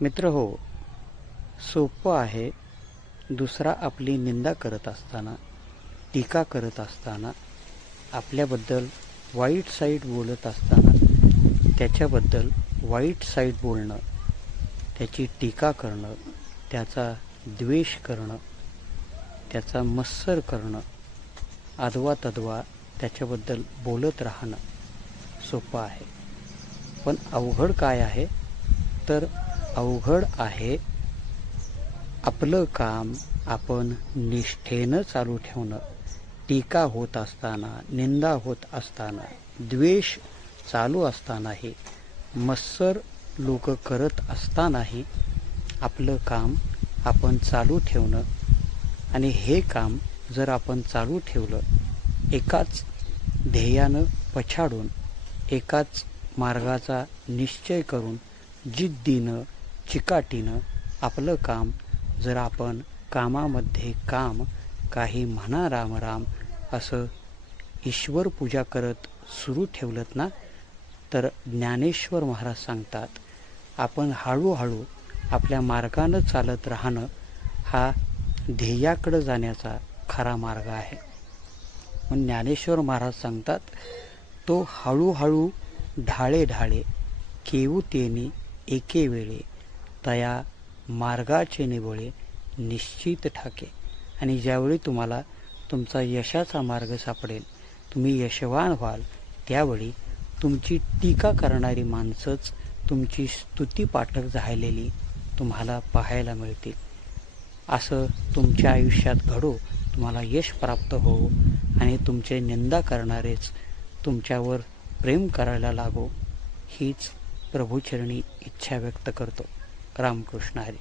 मित्र हो, सोपं आहे. दुसरा आपली निंदा करत असताना, टीका करत असताना, आपल्याबद्दल वाईट साईड बोलत असताना त्याच्याबद्दल वाईट साईड बोलणं, त्याची टीका करणं, त्याचा द्वेष करणं, त्याचा मत्सर करणं, अदवा तद्वा त्याच्याबद्दल बोलत राहणं सोपं आहे. पण अवघड काय आहे? तर अवघड आहे आपलं काम आपण निष्ठेनं चालू ठेवणं. टीका होत असताना, निंदा होत असताना, द्वेष चालू असतानाही, मत्सर लोक करत असतानाही आपलं काम आपण चालू ठेवणं. आणि हे काम जर आपण चालू ठेवलं, एकाच ध्येयानं पछाडून, एकाच मार्गाचा निश्चय करून, जिद्दीनं, चिकाटीनं आपलं काम जर आपण कामामध्ये काम, काही म्हणा राम राम असं ईश्वर पूजा करत सुरू ठेवलं ना, तर ज्ञानेश्वर महाराज सांगतात, आपण हळूहळू आपल्या मार्गानं चालत राहणं हा ध्येयाकडे जाण्याचा खरा मार्ग आहे. मग ज्ञानेश्वर महाराज सांगतात, तो हळूहळू ढाळे ढाळे केऊ तेनी एके वेळे, तया मार्गाचे निवळे निश्चित ठाके. आणि ज्यावेळी तुम्हाला तुमचा यशाचा मार्ग सापडेल, तुम्ही यशवान व्हाल, त्यावेळी तुमची टीका करणारी माणसंच तुमची स्तुती पाठक झालेली तुम्हाला पाहायला मिळतील. असं तुमच्या आयुष्यात घडो, तुम्हाला यश प्राप्त हो आणि तुमचे निंदा करणारेच तुमच्यावर प्रेम करायला लागो, हीच प्रभूचरणी इच्छा व्यक्त करतो. रामकृष्ण हरी.